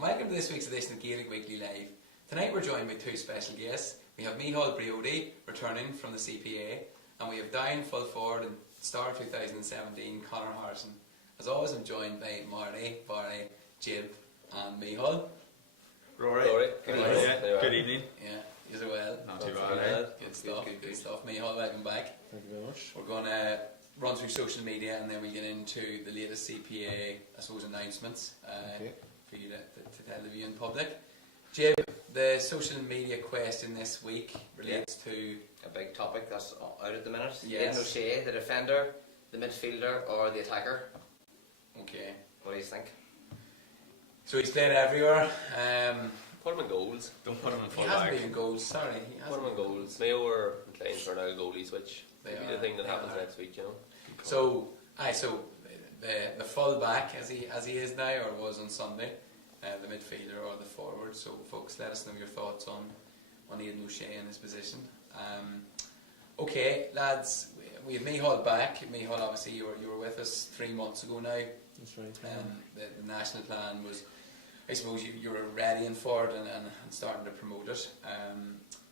and welcome to this week's edition of Gaelic Weekly Live. Tonight we're joined by two special guests. We have Micheal Briody, returning from the CPA, and we have down full forward in Star 2017, Conor Harrison. As always, I'm joined by Marty, Barry, Jib, and Micheal. Rory. Good evening. Yeah, you as well. Not too bad. Good stuff. Micheal, welcome back. Thank you very much. We're going to run through social media and then we get into the latest CPA, I suppose, announcements for you to tell the viewing public. Jib, the social media question this week relates to a big topic that's out at the minute. Yes. Aidan O'Shea, the defender, the midfielder, or the attacker? Okay. What do you think? So he's played everywhere. Put him in goals. Don't put him in He full hasn't back. been in goals, sorry. Put him in goals. Mayo were inclined for now a goalie switch. Maybe the thing that happens next week, you know. So the full back as he is now, or was on Sunday, the midfielder or the forward. So folks, let us know your thoughts on Aidan O'Shea in his position. Okay, lads, we have Micheal back. Micheal, obviously you were with us 3 months ago now. That's right. The national plan was, I suppose you were readying for it and starting to promote it.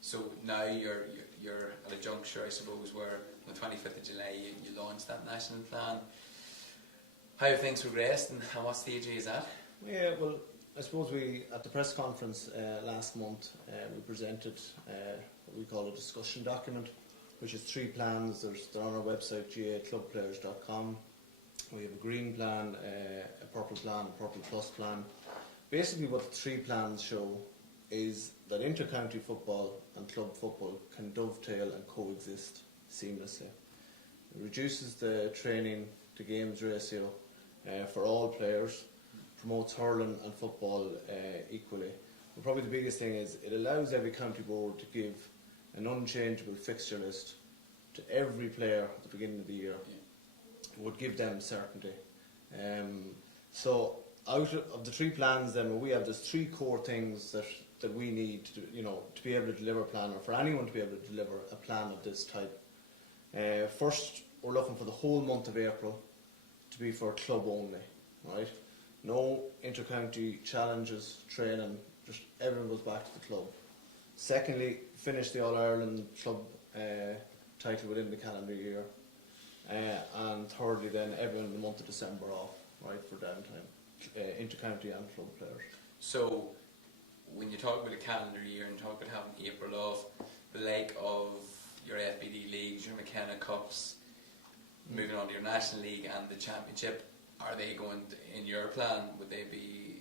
So now you're at a juncture, I suppose, where on the 25th of July you launched that national plan. How have things progressed and what stage is that? Yeah, well, I suppose we, at the press conference last month, we presented what we call a discussion document, which is 3 plans. They're on our website, gaclubplayers.com. We have a green plan, a purple plan, a purple plus plan. Basically what the 3 plans show is that inter-county football and club football can dovetail and coexist seamlessly. It reduces the training to games ratio for all players, promotes hurling and football equally. But probably the biggest thing is it allows every county board to give an unchangeable fixture list to every player at the beginning of the year. It would give them certainty. So out of the 3 plans then we have, there's 3 core things that we need to be able to deliver a plan, or for anyone to be able to deliver a plan of this type. First, we're looking for the whole month of April to be for club only, right? No inter-county challenges, training, just everyone goes back to the club. Secondly, finish the All-Ireland club title within the calendar year. And thirdly then, everyone in the month of December off, right, for downtime, inter-county and club players. So when you talk about a calendar year and talk about having April off, the like of your FBD leagues, your McKenna Cups, moving on to your National League and the Championship, are they going in your plan? Would they be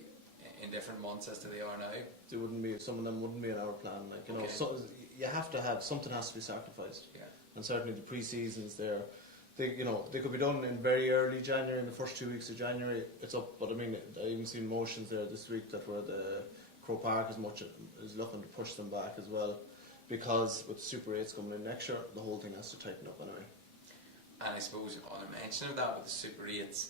in different months as to they are now? They wouldn't be. Some of them wouldn't be in our plan. Like Okay. so you have to have something has to be sacrificed. Yeah. And certainly the pre-seasons there, they could be done in very early January, in the first 2 weeks of January. It's up, but I mean, I even seen motions there this week that where the Croke Park is looking to push them back as well, because with Super 8s coming in next year, the whole thing has to tighten up anyway. And I suppose on a mention of that with the Super 8s,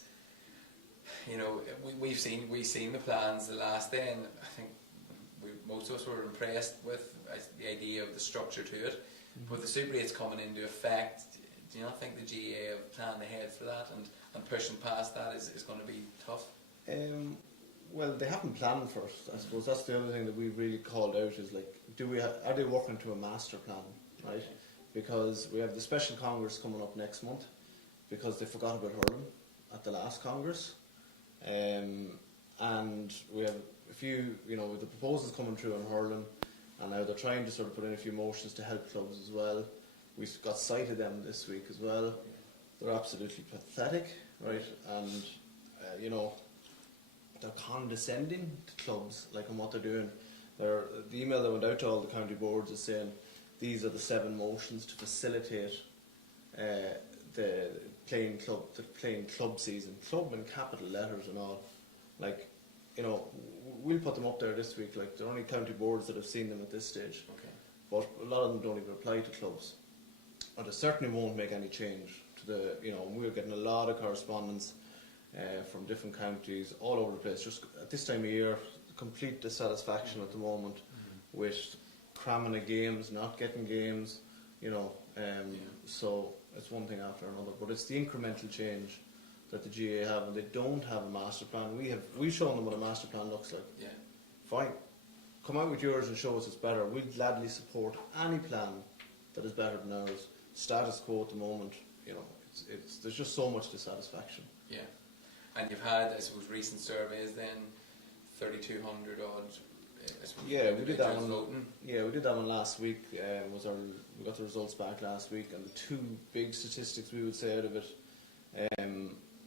we've seen the plans the last day, and I think most of us were impressed with the idea of the structure to it. But with the Super 8s coming into effect, do you not think the GAA have planned ahead for that and pushing past that is going to be tough? Well, they haven't planned for it. I suppose that's the other thing that we've really called out is like, are they working to a master plan, right? Because we have the special congress coming up next month, because they forgot about hurling at the last congress, and we have a few, with the proposals coming through on hurling, and now they're trying to sort of put in a few motions to help clubs as well. We've got sight of them this week as well. They're absolutely pathetic, right? And they're condescending to clubs, like on what they're doing. The email that went out to all the county boards is saying these are the 7 motions to facilitate the playing club season, club in capital letters and all. Like, we'll put them up there this week. Like, there are only county boards that have seen them at this stage. Okay. But a lot of them don't even apply to clubs. But it certainly won't make any change to the. We're getting a lot of correspondence from different counties all over the place. Just at this time of year, complete dissatisfaction at the moment with cramming of games, not getting games. So it's one thing after another. But it's the incremental change that the GAA have, and they don't have a master plan. We've shown them what a master plan looks like. Yeah. fine. Come out with yours and show us it's better. We'll gladly support any plan that is better than ours. Status quo at the moment, you know, there's just so much dissatisfaction. Yeah. And you've had, I suppose, recent surveys then, 3,200 odd. Yeah, we did that one. Voting. Yeah, we did that one last week. We got the results back last week, and the two big statistics we would say out of it.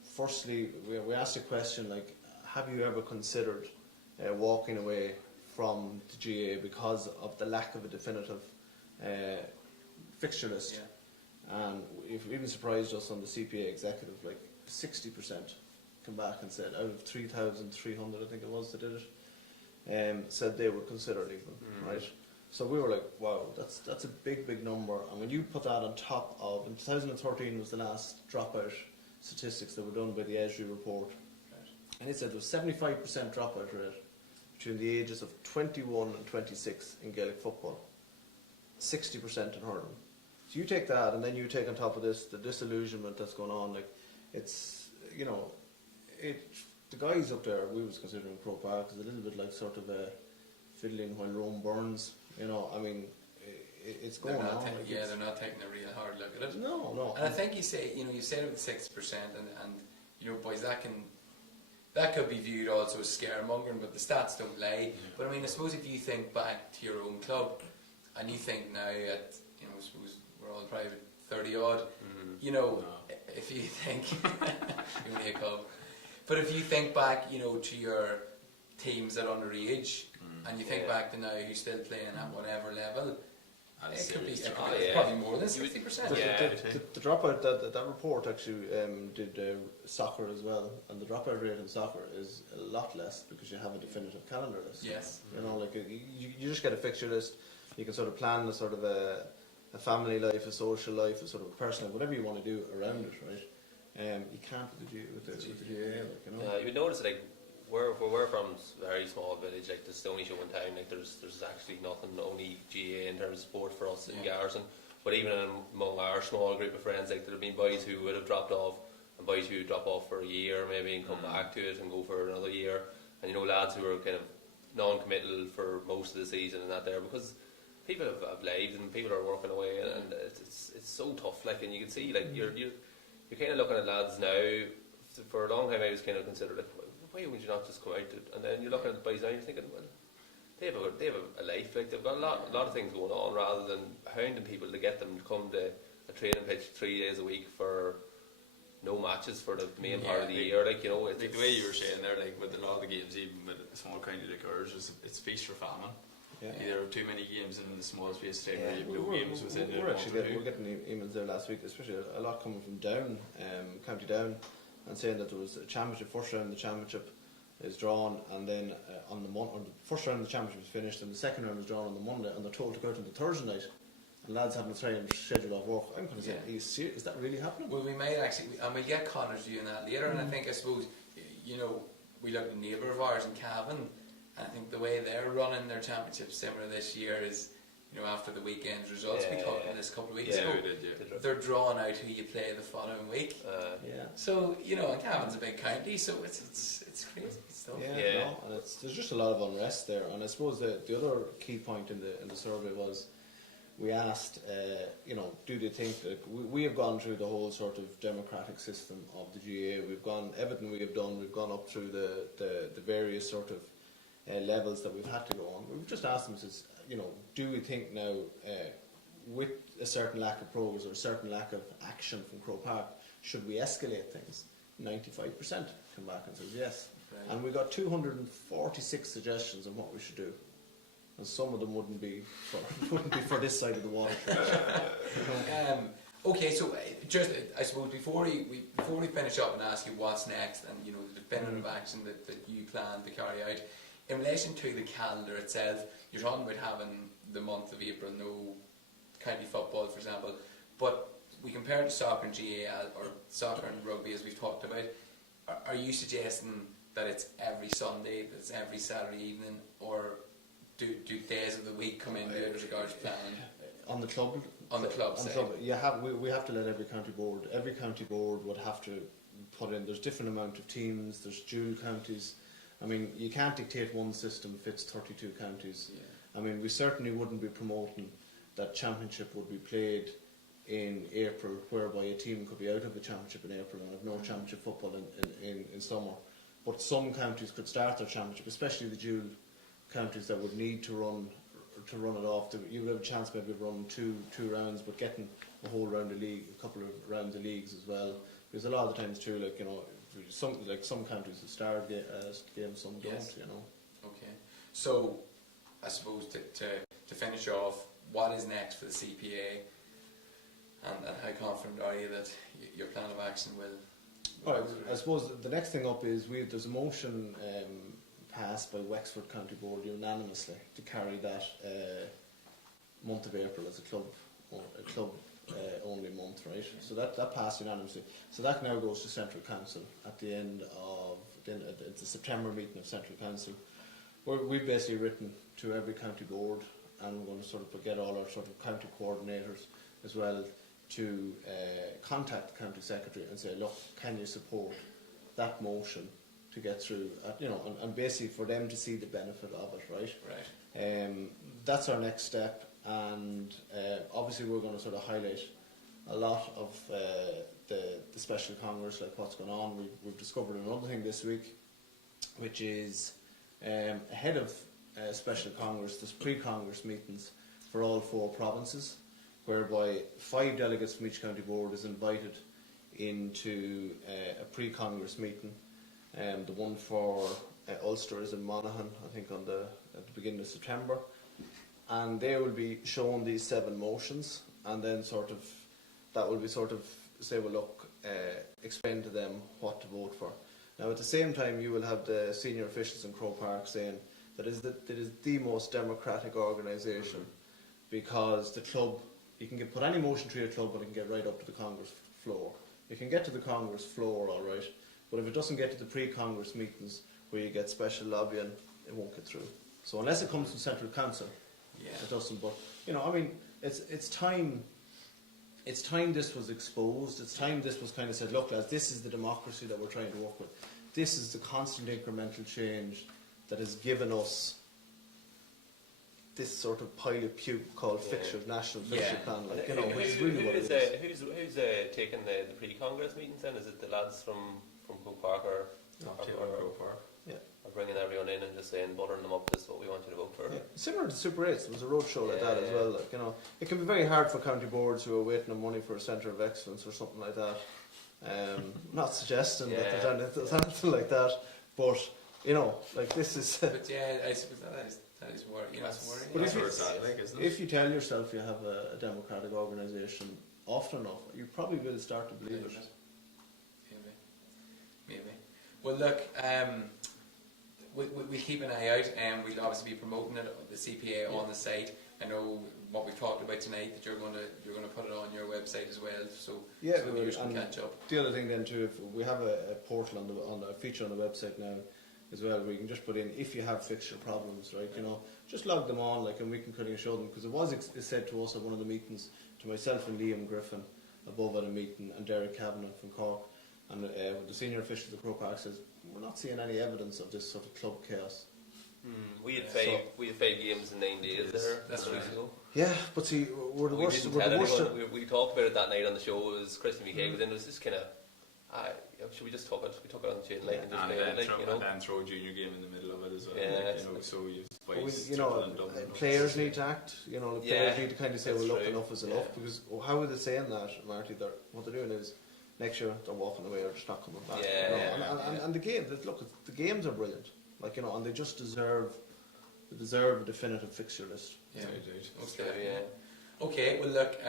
Firstly, we asked a question like, have you ever considered walking away from the GA because of the lack of a definitive fixture list? Yeah. And it even surprised us on the CPA executive, like 60% come back and said out of 3,300, I think it was, that did it, said they would consider leaving, right? So we were like, wow, that's a big number. And when you put that on top of, in 2013 was the last dropout statistics that were done by the Esri report, right. And it said there was 75% dropout rate between the ages of 21 and 26 in Gaelic football, 60% in hurling. So you take that, and then you take on top of this the disillusionment that's going on. Like, it's, you know, the guys up there, we was considering Croke Park is a little bit like sort of a fiddling while Rome burns. You know, I mean, it's going on. They're not taking a real hard look at it. No. And I think you said it was 60%, and you know, boys, that could be viewed also as scaremongering, but the stats don't lie. But I mean, I suppose if you think back to your own club, and you think now at, you know, I suppose we're all private 30 odd, you know, if you think you're only a club, but if you think back, you know, to your teams that are underage, and you think back to now who's still playing at whatever level, it could be probably more than 60%. The dropout, that report actually did soccer as well, and the dropout rate in soccer is a lot less because you have a definitive calendar list. Yes. You know, like you just get a fixture list. You can sort of plan a sort of a family life, a social life, a sort of a personal, whatever you want to do around it, right? You can't with the GAA, like, you know. You would notice, like, where we're from, is a very small village, like the Stony Show in town, like there's actually nothing, only GA in terms of sport for us in Garrison. But even among our small group of friends, like there have been boys who would have dropped off, and boys who drop off for a year maybe and come back to it and go for another year. And you know, lads who are kind of non-committal for most of the season and that there, because people have lives and people are working away, and it's so tough. Like, and you can see, like you're kind of looking at lads now. For a long time, I was kind of considered like, why would you not just come out? And then you're looking at the boys now, and you're thinking, well, they have a life. Like they've got a lot of things going on, rather than hounding people to get them to come to a training pitch 3 days a week for no matches for the main part of the year. Like, you know, like the way you were saying there, like with a lot of the games, even with a small county like ours, it's feast or famine. Yeah. Either too many games in the small space of time, or you have no games within the we're getting emails there last week, especially a lot coming from Down, County Down, and saying that there was a championship, first round of the championship is drawn, and then on the first round of the championship is finished, and the second round is drawn on the Monday, and they're told to go out on the Thursday night, and lads having to try and schedule off work. I'm going to say, are you serious? Is that really happening? Well, we might actually, and we'll get Connor's view on that later, and I suppose, you know, we look at a neighbour of ours in Cavan, and I think the way they're running their championship similar this year is, you know, after the weekend's results, we talked about this a couple of weeks ago, they're drawing out who you play the following week. So, you know, and Cavan's a big county, so it's crazy stuff. No, and there's just a lot of unrest there. And I suppose the other key point in the survey was, we asked, you know, do they think that we have gone through the whole sort of democratic system of the GAA. We've gone, everything we have done, we've gone up through the various sort of levels that we've had to go on. We've just asked them, says, you know, do we think now, with a certain lack of progress or a certain lack of action from Croke Park, should we escalate things? 95% come back and says yes. Right. And we got 246 suggestions on what we should do. And some of them wouldn't be for this side of the water. Okay, so just I suppose before we finish up and ask you what's next, and you know the definitive action that you plan to carry out in relation to the calendar itself, you're talking about having the month of April no county football, for example, but we compare it to soccer and GAA or soccer and rugby as we've talked about. Are you suggesting that it's every Sunday, that it's every Saturday evening, or do days of the week come into it as regards planning? On the club? On the club side. We have to let every county board would have to put in, there's different amount of teams, there's dual counties, I mean, you can't dictate one system fits 32 counties. Yeah. I mean, we certainly wouldn't be promoting that championship would be played in April, whereby a team could be out of the championship in April and have no championship football in summer. But some counties could start their championship, especially the dual counties that would need to run it off. You would have a chance maybe to run two rounds, but getting a whole round of league, a couple of rounds of leagues as well. Because a lot of the times too, like, you know, some counties will start games, some don't. Yes. You know. Okay. So, I suppose to finish off, what is next for the CPA, and how confident are you that your plan of action will? Oh, I suppose the next thing up is there's a motion passed by Wexford County Board unanimously to carry that month of April as a club only month, right? So that passed unanimously. So that now goes to Central Council at the end of the September meeting of Central Council, where we've basically written to every county board, and we're going to sort of get all our sort of county coordinators as well to contact the county secretary and say, look, can you support that motion to get through, and basically for them to see the benefit of it, right? Right. That's our next step, and obviously we're going to sort of highlight a lot of the special congress, like what's going on. We've discovered another thing this week, which is ahead of special congress, there's pre-congress meetings for all 4 provinces, whereby 5 delegates from each county board is invited into a pre-congress meeting. The one for Ulster is in Monaghan, I think at the beginning of September, and they will be shown these 7 motions, and then that will be say, well, look, explain to them what to vote for. Now, at the same time, you will have the senior officials in Croke Park saying that it is the most democratic organisation, because the club, you can put any motion through your club, but it can get right up to the Congress floor. You can get to the Congress floor, all right, but if it doesn't get to the pre-Congress meetings where you get special lobbying, it won't get through. So unless it comes from Central Council, it doesn't. But I mean, it's time. It's time this was exposed. It's time this was kind of said, look, lads, this is the democracy that we're trying to work with. This is the constant incremental change that has given us this sort of pile of puke called national fixture plan, which is really what it is. Who's taking the pre-congress meetings then? Is it the lads from Croke Park or Croke Park? Yeah. Or bringing everyone in and just saying, buttering them up, this is what we want you to vote for? Yeah. Similar to Super 8s, there was a roadshow like that as well. It can be very hard for county boards who are waiting on money for a centre of excellence or something like that. Not suggesting that there's anything like that, but this is. But I suppose that is worrying. But if you tell yourself you have a democratic organisation often enough, you probably will start to believe it. Maybe. Well, look, we'll keep an eye out, and we'll obviously be promoting it, the CPA on the site. I know what we've talked about tonight, that you're going to put it on your website as well, so viewers can catch up. The other thing then too, if we have a portal on a feature on the website now as well, where you can just put in if you have fixture problems, right? Just log them on, and we can kind of show them, because it was said to us at one of the meetings, to myself and Liam Griffin above at a meeting, and Derek Kavanagh from Cork, and the senior official of Croke Park says, we're not seeing any evidence of this sort of club chaos. We had 5 games in 9 days there. That's right. Yeah, but see, we're the worst. We talked about it that night on the show. It was Christy Micheal was in. It was just kind of, should we just talk it? We took it on the chain link and just play it, and then throw a junior game in the middle of it as well. Yeah, so you've players need to act. The players need to kind of say, well, look, enough is enough. Because how are they saying that, Marty? What they're doing is, next year they're walking away or just not coming back. And the game, the games are brilliant. And they just deserve a definitive fixture list. Yeah, Okay, well look,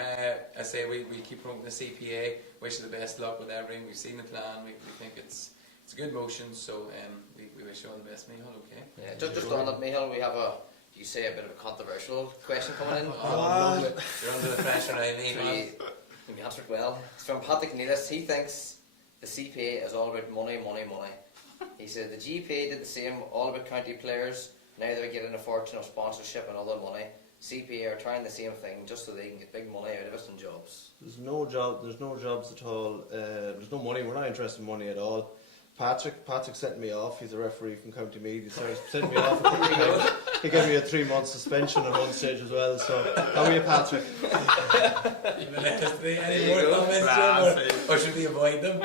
I say we keep promoting the CPA. Wish you the best luck with everything. We've seen the plan. We think it's a good motion. So we wish you all the best, Micheal. Okay. Yeah, just on that, Micheal, we have a bit of a controversial question coming in. You're under the pressure, Micheal. You answered well. It's from Patrick Neelis. He thinks the CPA is all about money. He said the GPA did the same, all about county players. Now they're getting a fortune of sponsorship and other money. CPA are trying the same thing just so they can get big money out of it and jobs. There's no jobs at all. There's no money. We're not interested in money at all. Patrick sent me off. He's a referee from County Meath. He sent me off a couple of times. He gave me a 3-month suspension at one stage as well. So how are you, Patrick? Even let us say any more comments, or should we avoid them?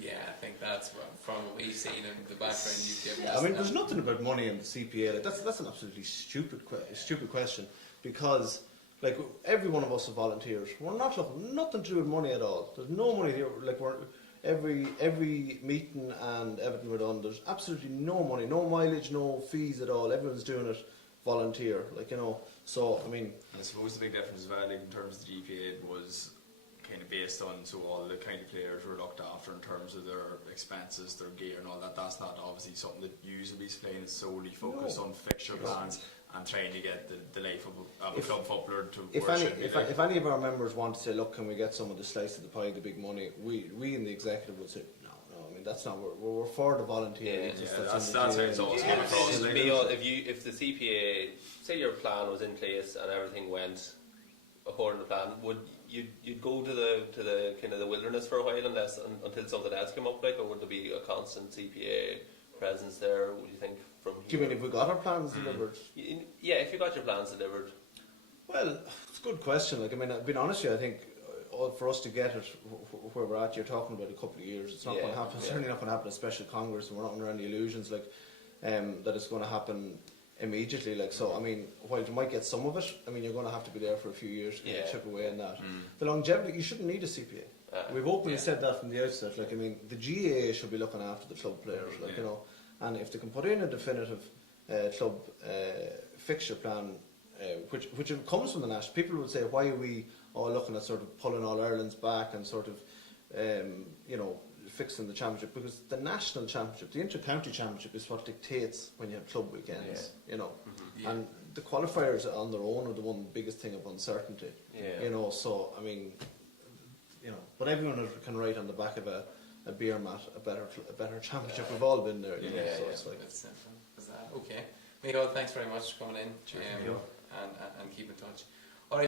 Yeah, I think that's from what we've seen in the background you've given us. I mean, there's nothing about money in the CPA. Like, that's an absolutely stupid question, because like every one of us are volunteers. We're not looking nothing to do with money at all. There's no money here. Like every meeting and everything we're done, there's absolutely no money, no mileage, no fees at all. Everyone's doing it volunteer. Like, you know. So I mean, and I suppose the big difference as well, like, in terms of the GPA was kind of based on, so all the county players were looked after in terms of their expenses, their gear and all that. That's not obviously something that you will be playing. It's solely focused on fixture plans and trying to get the life of a club footballer to where it should be. If any of our members want to say, look, can we get some of the slice of the pie, the big money, we in the executive would say, no, I mean, that's not, we're for the volunteer. That's how it's always come across. If the CPA, say your plan was in place and everything went according to plan, would you'd go to the kind of the wilderness for a while until something else came up, like, or would there be a constant CPA presence there, would you think, from here? Do you mean if we got our plans delivered? Yeah, if you got your plans delivered. Well, it's a good question. Like, I mean, being honest with you, I think for us to get it where we're at, you're talking about a couple of years. It's not going to happen. It's certainly not going to happen at a special congress, and we're not under any illusions like that it's going to happen immediately. Like, so I mean, while you might get some of it, I mean, you're going to have to be there for a few years to chip away on that. The longevity, you shouldn't need a CPA. We've openly said that from the outset. Like, I mean, the GAA should be looking after the club players, like, you know, and if they can put in a definitive club fixture plan, which comes from the national, people would say, why are we all looking at sort of pulling all Ireland's back and sort of, you know, fixing the championship? Because the national championship, the inter-county championship, is what dictates when you have club weekends, you know. And the qualifiers on their own are the one biggest thing of uncertainty, you know. So I mean, you know, but everyone can write on the back of a beer mat a better championship. We've all been there, you know. So it's like, that's simple as that. Okay, Micheal, thanks very much for coming in, and keep in touch.